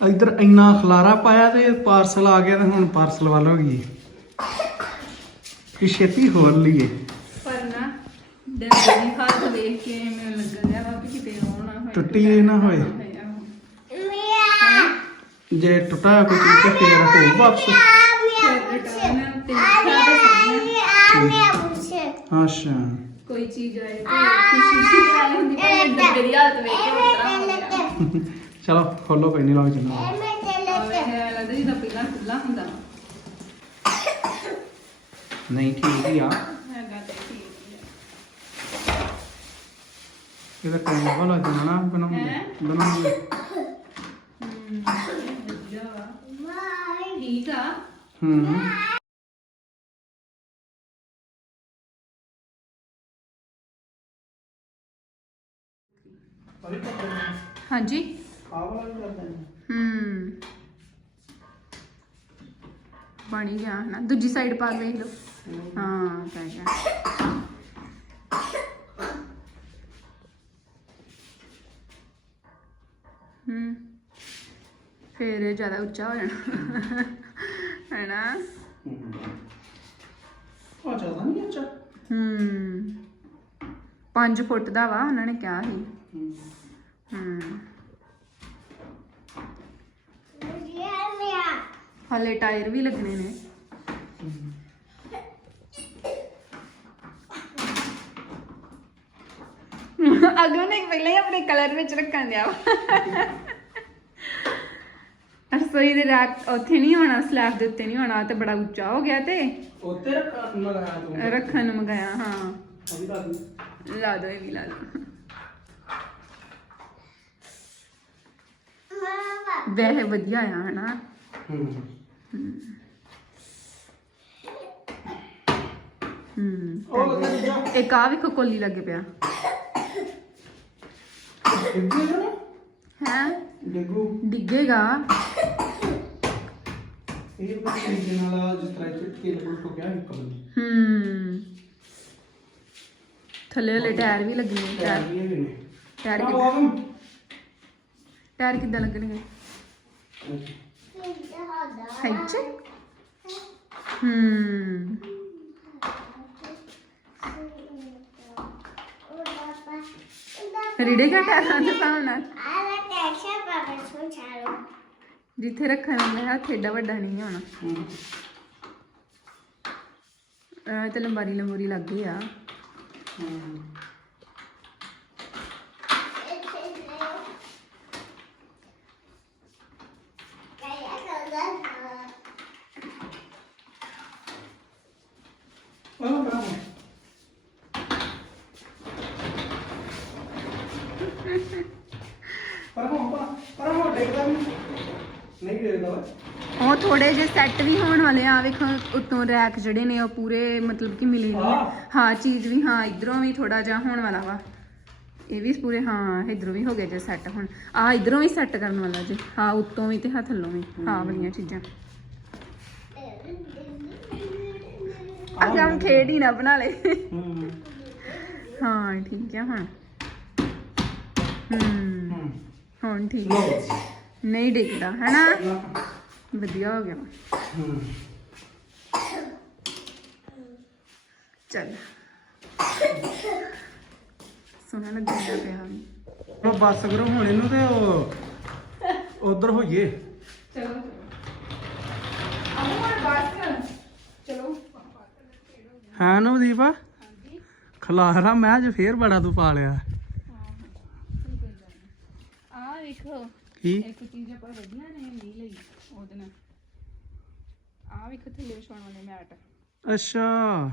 ਇੱਧਰ ਇੰਨਾ ਖਲਾਰਾ ਪਾਇਆ ਤੇ ਪਾਰਸਲ ਆ ਗਿਆ ਤੇ ਹੁਣ ਪਾਰਸਲ ਵੱਲ ਹੋ ਗਈ। ਕਿ ਛੇਤੀ ਹੋਰ ਲਈਏ। ਪਰ ਨਾ ਡੈਡੀ ਹੱਥ ਵੇਖ ਕੇ ਮੈਨੂੰ ਲੱਗ ਰਿਹਾ ਵਾ ਕਿਤੇ ਨਾ ਹੋਏ ਟੁੱਟੀ ਇਹ ਨਾ ਹੋਏ। ਜੇ ਟੁੱਟਾ ਹੋਇਆ ਕੋਈ ਚੀਜ਼ ਤੇ ਫੇਰ ਹੋ ਵਾਪਸ। ਅੱਛਾ। ਕੋਈ ਚੀਜ਼ ਆਏ ਤੇ ਖੁਸ਼ੀ ਦੀ ਗੱਲ ਹੁੰਦੀ ਪਰ ਡੱਬੇ ਦੀ ਹਾਲਤ ਵੇਖ ਕੇ ਉਤਰਾ ਹੋ ਗਿਆ ਚਲੋ ਖੋਲੋ ਕੋਈ ਨਹੀਂ ਲੱਗ ਜਨਾ ਆਵੇ ਹੈ ਲੱਗਦਾ ਜਿੱਦਾਂ ਪਹਿਲਾਂ ਖੁੱਲਾ ਹੁੰਦਾ। ਨਹੀਂ ਠੀਕ ਹੀ ਆ। ਹੈਗਾ ਤੇ ਠੀਕ ਹੀ ਆ। ਇਹਦਾ ਕੰਮ ਵਾਲਾ ਜਨਾ ਨਾ ਬਣਾਉਂਦੇ ਹੈਂ? ਬਣਾਉਂਦੇ। ਹਮ, ਵਧੀਆ ਵਾ। ਠੀਕ ਆ। ਹੂੰ। ਹਾਂਜੀ? ਆ ਵਾਲਾ ਵੀ ਬਣੀ ਗਿਆ ਨਾ ਦੂਜੀ ਸਾਈਡ ਪਾ ਕੇ ਵੇਖ ਲਓ। ਹਾਂ ਪੈ ਗਿਆ। ਹਮ ਫਿਰ ਇਹ ਜ਼ਿਆਦਾ ਉੱਚਾ ਹੋ ਜਾਣਾ। ਹੈਨਾ? ਆ ਜ਼ਿਆਦਾ ਨਹੀਂ ਅੱਛਾ ਹਮ 5 ਫੁੱਟ ਦਾ ਵਾ ਉਹਨਾਂ ਨੇ ਕਿਹਾ ਸੀ ਹਮ ਹਲੇ ਟਾਇਰ ਵੀ ਲੱਗਣੇ ਨੇ। ਅਗੋ ਨੇ ਪਹਿਲਾਂ ਹੀ ਆਪਣੇ ਕਲਰ ਵਿੱਚ ਰੱਖਣ ਦਿਆ ਰਸੋਈ ਦੇ ਰੈਕ ਉੱਥੇ ਨਹੀਂ ਹੋਣਾ ਸਲੈਬ ਦੇ ਉੱਤੇ ਨਹੀਂ ਹੋਣਾ ਤੇ ਬੜਾ ਉੱਚਾ ਹੋ ਗਿਆ ਤੇ। ਉੱਤੇ ਰੱਖਾ ਲਗਾਇਆ ਤੂੰ। ਰੱਖਣ ਨੂੰ ਮੰਗਾਇਆ ਹਾਂ। ਅਭੀ ਤਾਂ ਲਾ ਦੋ ਇਹ ਵੀ ਲਾ ਦੋ। ਵੈਸੇ ਵਧੀਆ ਆ ਹਨਾ। ਹੂੰ। ਹੂੰ। ਇੱਕ ਆ ਵੀ ਕੋਲੀ ਲੱਗੇ ਪਿਆ। ਹੈ? ਡੇਗੂ। ਡਿੱਗੇਗਾ। ਇਹ ਬਸ ਤਰੀਕੇ ਨਾਲ ਜਿਸ ਤਰ੍ਹਾਂ ਚਿੱਟ ਕੇ ਲਗੂ ਠੋਕਿਆ ਇੱਕ ਬੰਦੀ ਹੂੰ। ਥੱਲੇ ਵਾਲੇ ਟਾਇਰ ਵੀ ਲੱਗੇ ਨੇ ਟਾਇਰ। ਟਾਇਰ ਕਿੱਦਾਂ ਆਵਮ ਟਾਇਰ ਕਿੱਦਾਂ ਲੱਗਣਗੇ ਹਾਈਟ ਚ ਹੂੰ ਰੀੜੇ ਕਾ ਟਾਇਰਾਂ ਦੇ ਹਿਸਾਬ ਨਾਲ ਜਿੱਥੇ ਰੱਖਣ ਵਾਲਾ ਹੱਥ ਏਡਾ ਵੱਡਾ ਨਹੀਂ ਹੋਣਾ ਹੂੰ ਇਹ ਤੇ ਲੰਬਾਰੀ ਲੰਬੂਰੀ ਲੱਗ ਗਈ ਆ ਹੂੰ ਆਹ ਬਰਾਬਰ ਪਰ ਹੋ ਪਰ ਹੋ ਡੇਗਦਾ ਵੀ ਉਹ ਥੋੜੇ ਜਿਹੇ ਸੈੱਟ ਵੀ ਹੋਣ ਵਾਲੇ ਆ ਵੇਖੋ ਉੱਤੋਂ ਰੈਕ ਜਿਹੜੇ ਨੇ ਉਹ ਪੂਰੇ ਮਤਲਬ ਕਿ ਮਿਲੇ ਨਹੀਂ। ਹਾਂ। ਚੀਜ਼ ਵੀ ਹਾਂ ਇਧਰੋਂ ਵੀ ਥੋੜਾ ਜਿਹਾ ਹੋਣ ਵਾਲਾ ਵਾ। ਇਹ ਵੀ ਪੂਰੇ ਹਾਂ ਇਧਰੋਂ ਵੀ ਹੋ ਗਿਆ ਜੇ ਸੈੱਟ ਹੁਣ। ਆ ਇਧਰੋਂ ਵੀ ਸੈੱਟ ਕਰਨ ਵਾਲਾ ਜੇ। ਹਾਂ ਉੱਤੋਂ ਵੀ ਤੇ ਹਾਂ ਥੱਲੋਂ ਵੀ। ਹਾਂ ਵਾਲੀਆਂ ਚੀਜ਼ਾਂ। ਅਗਮ ਖੇਡ ਹੀ ਨਾ ਬਣਾ ਲੈ ਹੂੰ ਹਾਂ ਠੀਕ ਆ ਹੁਣ। ਹੂੰ ਹੂੰ ਹੁਣ ਠੀਕ ਲੋ ਨਹੀਂ ਡਿੱਗਦਾ ਹੈਨਾ? ਵਧੀਆ ਹੋ ਗਿਆ। ਚੱਲ। ਸੋਹਣਾ ਲੱਗਦਾ ਪਿਆ ਵੀ। ਉਹ ਬੱਸ ਕਰੋ ਹੁਣ ਇਹਨੂੰ ਤੇ ਉਹ ਉਧਰ ਹੋਈਏ। ਚਲੋ। ਅਮਰ ਬਸ ਚਲੋ। ਹੈ ਨਵਦੀਪ? ਖਲਾਰਾ ਮੈਂ ਅੱਜ ਫੇਰ ਬੜਾ ਤੂੰ ਪਾ ਲਿਆ ਆ ਵੇਖੋ ਕੀ? ਇੱਕ ਚੀਜ਼ ਆਪਾਂ ਵਧੀਆ ਨੇ ਨਹੀਂ ਲਈ ਉਹਦੇ ਨਾਲ। ਆ ਵੇਖੋ ਥੱਲੇ ਵਿਛਾਉਣ ਵਾਲੇ ਮੈਟ। ਅੱਛਾ।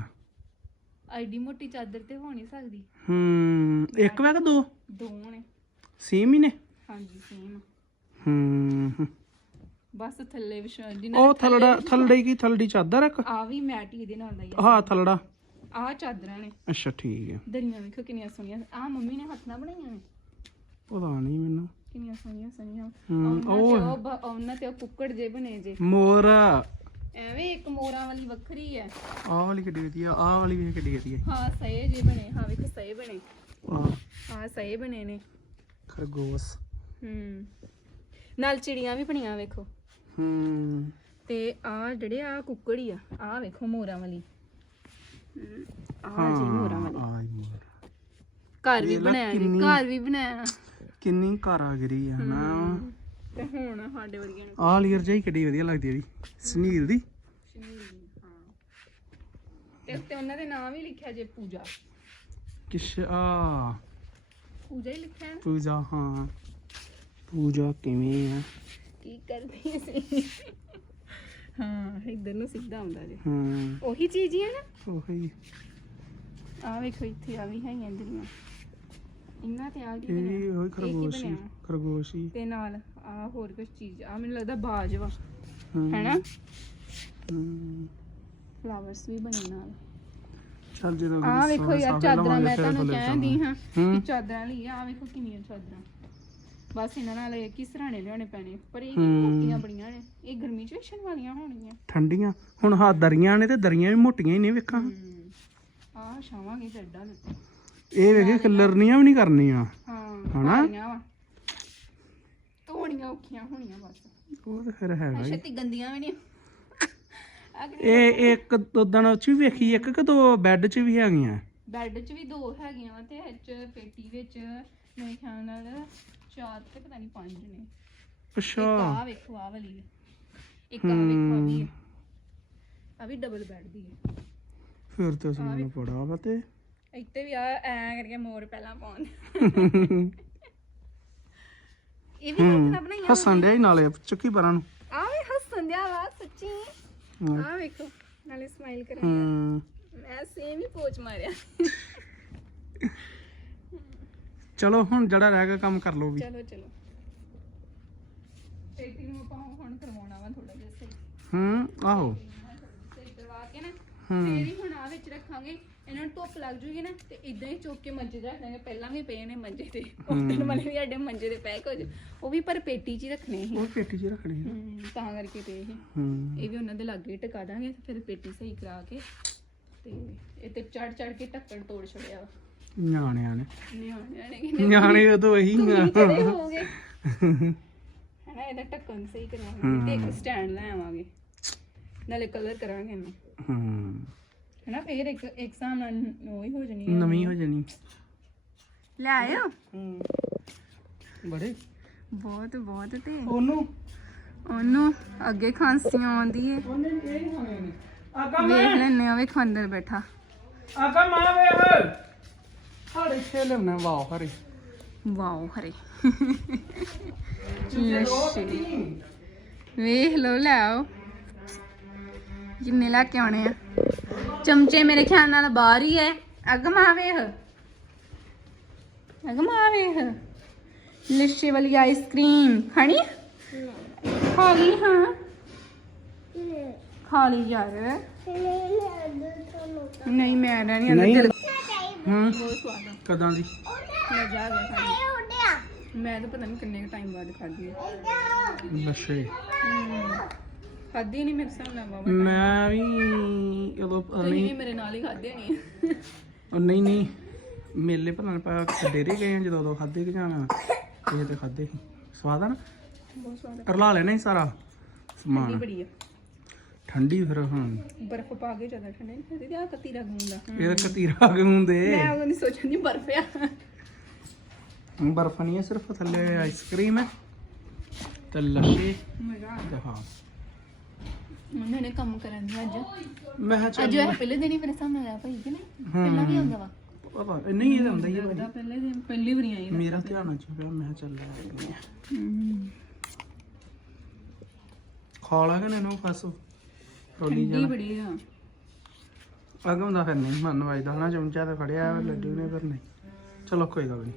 ਐਡੀ ਮੋਟੀ ਚਾਦਰ ਤੇ ਹੋ ਨਹੀਂ ਸਕਦੀ। ਹੂੰ ਇੱਕ ਵਾ ਕਿ ਦੋ? ਦੋ ਨੇ। ਸੇਮ ਹੀ ਨੇ? ਹਾਂਜੀ ਸੇਮ ਹੂੰ। ਬਸ ਥੱਲੇ ਵਿਛਾ ਜਿੰਨਾ ਉਹ ਥਲੜਾ ਥਲੜੀ ਕੀ ਥਲੜੀ ਚਾਦਰ ਇੱਕ? ਆ ਵੀ ਮੈਟ ਹੀ ਇਹਦੇ ਨਾਲ ਦਾ ਹੀ ਆ। ਹਾਂ ਥਲੜਾ। ਆਹ ਚਾਦਰਾਂ ਨੇ। ਅੱਛਾ ਠੀਕ ਹੈ ਦਰੀਆਂ ਵੇਖੋ ਕਿੰਨੀਆਂ ਸੋਹਣੀਆਂ। ਆ ਮੰਮੀ ਨੇ ਹੱਥ ਨਾਲ ਬਣਾਈਆਂ ਨੇ। ਪਤਾ ਨਹੀਂ ਮੈਨੂੰ। ਕਿੰਨੀਆਂ ਸੋਹਣੀਆਂ ਸੋਹਣੀਆਂ। ਹਮ, ਉਹ ਉਹ ਬ- ਉਹਨਾਂ ਤੇ ਉਹ ਕੁੱਕੜ ਜੇ ਬਣੇ ਜੇ। ਮੋਰ। ਐਵੇਂ ਇੱਕ ਮੋਰਾਂ ਵਾਲੀ ਵੱਖਰੀ ਹੈ ਆਹ ਵਾਲੀ ਕਿੱਡੀ ਵਧੀਆ ਆਹ ਵਾਲੀ ਵੀ ਕਿੱਡੀ ਵਧੀਆ। ਹਾਂ ਸਹੇ ਜੇ ਬਣੇ ਹਾਂ ਵੇਖੋ ਸਹੇ ਬਣੇ। ਆਹ ਹਾਂ ਸਹੇ ਬਣੇ ਨੇ। ਖਰਗੋਸ਼। ਹੂੰ। ਨਾਲ ਚਿੜੀਆਂ ਵੀ ਬਣੀਆਂ ਵੇਖੋ। ਹੂੰ। ਤੇ ਆ ਜਿਹੜੇ ਆ ਕੁੱਕੜ ਹੀ ਆ ਆ ਵੇਖੋ ਮੋਰਾਂ ਵਾਲੀ। ਆ ਜੀ ਮੋਰਾਂ ਵਾਲੀ। ਆਈ ਮੋਰ। ਘਰ ਵੀ ਬਣਾਇਆ ਜੀ ਘਰ ਵੀ ਬਣਾਇਆ। ਕਿੰਨੀ ਕਾਰਾਗਰੀ ਹੈ ਨਾ ਤੇ ਹੁਣ ਸਾਡੇ ਵਰਗਿਆਂ ਨੂੰ ਆਹ ਲੀਅਰ ਜਾਈ ਕਿੱਡੀ ਵਧੀਆ ਲੱਗਦੀ ਹੈ ਸਨੀਲ ਦੀ। ਹਾਂ। ਤੇ ਉੱਤੇ ਉਹਨਾਂ ਦੇ ਨਾਮ ਵੀ ਲਿਖਿਆ ਜੇ ਪੂਜਾ। ਕਿਸ਼ ਆ। ਪੂਜਾ ਹੀ ਲਿਖਿਆ ਨਾ? ਪੂਜਾ ਹਾਂ। ਪੂਜਾ ਕਿਵੇਂ ਆ? ਕੀ ਕਰਦੀ ਸੀ? ਹਾਂ ਇਧਰ ਨੂੰ ਸਿੱਧਾ ਆਉਂਦਾ ਜੇ। ਹੂੰ। ਉਹੀ ਚੀਜ਼ ਹੀ ਹੈ ਨਾ? ਉਹੀ। ਆ ਵੇਖੋ ਇੱਥੇ ਆ ਵੀ ਹੈਗੀਆਂ ਜਿਹੜੀਆਂ। ਇਹਨਾਂ ਤੇ ਆ ਕੀ ਇਹ ਬਣਿਆ ਉਹੀ ਇਹ ਕੀ ਖਰਗੋਸ਼ ਹੀ ਬਣਿਆ? ਖਰਗੋਸ਼ ਹੀ। ਤੇ ਨਾਲ ਆ ਹੋਰ ਕੁਝ ਚੀਜ਼ ਆ ਮੈਨੂੰ ਲੱਗਦਾ ਬਾਜ ਵਾ। ਹੂੰ, ਹੈਨਾ? ਹੂੰ। ਫਲਾਵਰਸ ਵੀ ਬਣੇ ਨਾਲ। ਚੱਲ ਜਦੋਂ ਆ ਅਗਲੇ ਵੇਖੋ ਸਾਲ ਯਾਰ ਸਾਰੇ ਚਾਦਰਾਂ ਲਵਾਂਗੇ ਮੈਂ ਫਿਰ ਤੁਹਾਨੂੰ ਥੱਲੇ ਕਹਿੰਦੀ ਹਾਂ ਹੂੰ। ਕਿ ਚਾਦਰਾਂ ਲਈ ਆ ਵੇਖੋ ਕਿੰਨੀਆਂ ਚਾਦਰਾਂ। ਬਸ ਇਹਨਾਂ ਨਾਲ ਇਹ ਕਿ ਸਰਾਣੇ ਲਿਆਉਣੇ ਪੈਣੇ। ਪਰ ਇਹ ਹੂੰ। ਮੋਟੀਆਂ ਬੜੀਆਂ ਨੇ। ਇਹ ਗਰਮੀ ਚ ਵਾਲੀਆਂ ਹੋਣਗੀਆਂ। ਠੰਡੀਆਂ। ਹੁਣ ਹਾਂ ਦਰੀਆਂ ਨੇ ਤੇ ਦਰੀਆਂ ਵੀ ਮੋਟੀਆਂ ਹੀ ਨੇ ਵੇਖਾਂ। ਆ ਛਾਵਾਂਗੇ ਚੱਡਾ ਨੇ। ਇਹ ਵੇਖੇ ਕਲਰਨੀਆਂ ਵੀ ਨਹੀਂ ਕਰਨੀਆਂ। ਹਾਂ ਹਨਾ? ਧੋਣੀਆਂ ਔਖੀਆਂ ਹੋਣੀਆਂ ਬਸ। ਉਹ ਤਾਂ ਫਿਰ ਹੈਗਾ ਹੀ। ਛੇਤੀ ਗੰਦੀਆਂ ਵੀ ਨਹੀਂ। ਇਹ ਇੱਕ ਉਦਣ ਚ ਵੀ ਵੇਖੀ ਇੱਕ ਕਿ ਦੋ ਬੈੱਡ ਚ ਵੀ ਹੈਗੀਆਂ? ਬੈੱਡ 'ਚ ਵੀ ਦੋ ਹੈਗੀਆਂ ਵਾ ਤੇ ਇਹ 'ਚ ਪੇਟੀ ਵਿੱਚ ਮੇਰੇ ਖਿਆਲ ਨਾਲ ਚਾਰ ਤੇ ਪਤਾ ਨਹੀਂ ਪੰਜ ਨੇ। ਇੱਕ ਅੱਛਾ ਆ ਵੇਖੋ ਆ ਵਾਲੀ ਹੈ ਇੱਕ ਆ ਵੇਖੋ ਆ ਵੀ ਹੈ ਆ ਵੀ ਡਬਲ ਬੈੱਡ ਦੀ ਹੈ ਫਿਰ ਤਾਂ ਸਮਾਨ ਪੜਾ ਵਾ ਤੇ। ਇੱਥੇ ਵੀ ਆ ਐ ਕਰਕੇ ਮੋਰ ਪਹਿਲਾਂ ਪਾਉਣ। ਇਹ ਵੀ ਹੱਥ ਬਣਾਈਆਂ ਹੱਸਣ ਡਿਆ ਹੀ ਨਾਲੇ ਚੁੱਕੀ ਪਰਾਂ ਨੂੰ। ਆ ਵੀ ਹੱਸਣ ਦਿਆ ਵਾ ਸੱਚੀ। ਆ ਵੇਖੋ ਨਾਲੇ ਸਮਾਈਲ ਕਰਾਂ ਹੂੰ। ਮੈਂ ਸੇਮ ਹੀ ਪੋਚ ਮਾਰਿਆ। ਚਲੋ ਹੁਣ ਜਿਹੜਾ ਰਹਿ ਗਿਆ ਕੰਮ ਕਰ ਲਓ ਵੀ। ਚਲੋ ਚਲੋ। ਪੇਟੀ ਨੂੰ ਆਪਾਂ ਹੁਣ ਕਰਵਾਉਣਾ ਵਾ ਥੋੜਾ ਜਿਹਾ ਸਹੀ। ਹੂੰ ਆਹੋ। ਫੇਰ ਹੀ ਹੁਣ ਆ ਵਿੱਚ ਰੱਖਾਂਗੇ। ਇਹਨਾਂ ਨੂੰ ਧੁੱਪ ਲੱਗ ਜੂਗੀ ਨਾ ਤੇ ਇਦਾਂ ਹੀ ਚੁੱਕ ਕੇ ਮੰਜੇ 'ਚ ਰੱਖ ਦਾਂਗੇ। ਪਹਿਲਾਂ ਵੀ ਪਏ ਨੇ ਮੰਜੇ ਤੇ। ਉਹ ਦਿਨ ਵਾਲੇ ਵੀ ਸਾਡੇ ਮੰਜੇ ਤੇ ਪੈ ਕੁਝ। ਉਹ ਵੀ ਪਰ ਪੇਟੀ 'ਚ ਹੀ ਰੱਖਣੇ ਸੀ। ਉਹ ਪੇਟੀ 'ਚ ਰੱਖਣੀ ਆ। ਹਮ, ਤਾਂ ਕਰਕੇ ਪਏ ਸੀ ਹੂੰ। ਇਹ ਵੀ ਉਹਨਾਂ ਦੇ ਲਾਗੇ ਟਿਕਾ ਦਾਂਗੇ ਤੇ ਫਿਰ ਪੇਟੀ ਸਹੀ ਕਰਾ ਕੇ ਤੇ ਇਹ ਤੇ ਚੜ ਚੜ ਕੇ ਢੱਕਣ ਤੋੜ ਛੜਿਆ ਨਿਆਣਿਆਂ ਨੇ। ਨਿਆਣਿਆਂ ਨੇ ਕਿੰਨੇ ਨਿਆਣੇ ਉਦੋਂ ਇਹੀ ਚੜੇ ਹੋਗੇ ਹਨਾ ਇਹਦਾ ਢੱਕਣ ਸਹੀ ਕਰਵਾਵਾਂਗੇ ਤੇ ਇੱਕ ਸਟੈਂਡ ਲੈ ਆਵਾਂਗੇ। ਨਾਲੇ ਕਲਰ ਕਰਾਂਗੇ ਇਹਨੂੰ। ਹੂੰ। ਹਨਾ ਫੇਰ ਇੱਕ ਇੱਕ ਨਾਲ ਉਹ ਹੀ ਹੋ ਜਣੀ ਨਵੀਂ ਹੋ ਜਾਣੀ। ਲੈ ਆਇਓ। ਹੂੰ। ਬੜੇ। ਬਹੁਤ ਬਹੁਤ ਤੇ। ਉਹਨੂੰ। ਉਹਨੂੰ ਅੱਗੇ ਖਾਂਸੀ ਆਉਂਦੀ ਏ। ਉਹਨੇ ਇਹ ਨਹੀਂ ਖਾਣੇ ਨੇ। ਆਗਾ ਵੇਖ ਲੈਨੇ ਆ ਵੇਖ ਅੰਦਰ ਬੈਠਾ। ਆਗਾ ਮਾਂ ਵੇਖ ਹਾੜੇ ਛੇਲੇ ਨੇ ਵਾਹ ਹਰੇ। ਵਾਓ ਹਰੇ। ਲੱਛੇ। ਵੇਖ ਲੋ ਲੈ ਆਓ। ਜਿੰਨੇ ਲੈ ਕੇ ਆਉਣੇ ਆ। ਚਮਚੇ ਮੇਰੇ ਖਿਆਲ ਨਾਲ ਬਾਹਰ ਹੀ ਐ। ਅਗਮਾ ਵੇਖ। ਅਗਮਾ ਵੇਖ। ਲੱਛੇ ਵਾਲੀ ਆਈਸਕ੍ਰੀਮ ਖਾਣੀ ਆ? ਖਾ ਲਈ ਹਾਂ। ਖਾ ਲਈ ਯਾਰ। ਨਹੀਂ ਮੈਂ ਨਹੀਂ ਨਹੀਂ। ਅੰਦਰ ਹੂੰ। ਆ ਕਦਾਂ ਦੀ? ਮੈਂ ਜਾ ਗਿਆ ਮੈਂ ਤਾਂ ਪਤਾ ਨਹੀਂ ਕਿੰਨੇ ਟਾਈਮ ਬਾਅਦ ਖਾਧੀ ਹੈ ਨਸ਼ੇ। ਖਾਧੀ ਨਹੀਂ ਮੇਰੇ ਸਾਹਮਣੇ ਬਾਬਾ ਮੈਂ ਵੀ ਉਦੋਂ ਤੁਸੀਂ ਨਹੀਂ। ਵੀ ਮੇਰੇ ਨਾਲ ਹੀ ਖਾਧੇ ਨਹੀਂ ਉਹ ਨਹੀਂ ਨਹੀਂ। ਮੇਲੇ ਭਲਣ ਪਾ ਡੇਰੇ ਗਏ ਆ ਜਦੋਂ ਉਦੋਂ ਖਾਦੇ ਕਿ ਜਾਣਾ। ਇਹ ਤੇ ਖਾਦੇ ਸੀ। ਸਵਾਦ ਆ ਨਾ? ਬਹੁਤ ਸਵਾਦ ਕਰਲਾ ਲੈਣਾ ਹੀ ਸਾਰਾ ਠੰਡੀ ਸਮਾਨ ਬੜੀ ਆ। ਠੰਡੀ ਫਿਰ ਹਾਂ। ਬਰਫ਼ ਪਾ ਕੇ ਜ਼ਿਆਦਾ ਠੰਡੇ ਨਹੀਂ ਖਾਦੀ ਤੇ ਆ ਕਤੀਰਾ ਗੂੰਦਾ ਇਹ ਤਾਂ ਕਤੀਰਾ ਹੁੰਦੇ ਮੈਂ ਉਹ ਨਹੀਂ ਸੋਚਣ ਦੀ ਬਰਫ਼ ਆ। ਬਰਫ ਨਹੀਂ ਹੈ ਸਿਰਫ ਥੱਲੇ ਆਈਸਕ੍ਰੀਮ ਹੈ ਤੇ ਲੱਸੀ। ਮਜ਼ਾ ਆ ਤੇ ਹਾਂ। ਉਹਨਾਂ ਨੇ ਕੰਮ ਕਰਨ ਦੀ ਅੱਜ। ਮੈਂ ਕਿਹਾ ਅੱਜ ਚੱਲ ਇਹ ਪਹਿਲੇ ਦਿਨ ਹੀ ਮੇਰੇ ਸਾਹਮਣੇ ਆਇਆ ਭਾਈ ਕਿ ਨਹੀਂ? ਪਹਿਲਾਂ ਵੀ ਆਉਂਦਾ ਵਾ। ਪਤਾ ਨਹੀਂ ਇਹ ਤਾਂ ਹੁੰਦਾ ਹੀ ਹੈ ਉਹਦਾ ਪਹਿਲੇ ਦਿਨ ਪਹਿਲੀ ਵਾਰੀ ਆਈ ਨਾ ਮੇਰਾ ਧਿਆਨ ਚ ਪਿਆ ਮੈਂ ਕਿਹਾ ਚੱਲ ਲੈ ਆਉਂਦੇ ਹਾਂ। ਹਮ, ਖਾ ਲਾ ਕੇ ਇਹਨੂੰ ਫਸ। ਰੋਲੀ ਠੰਡੀ ਜਾਣਾ। ਬੜੀ ਆ। ਅਗਮ ਦਾ ਫਿਰ ਨਹੀਂ ਮਨ ਵਾਜਦਾ ਹਨਾ ਚਮਚਾ ਤੇ ਫੜਿਆ ਲੱਡੂ ਨੇ ਫਿਰ ਨਹੀਂ। ਚਲੋ ਕੋਈ ਗੱਲ ਨਹੀਂ।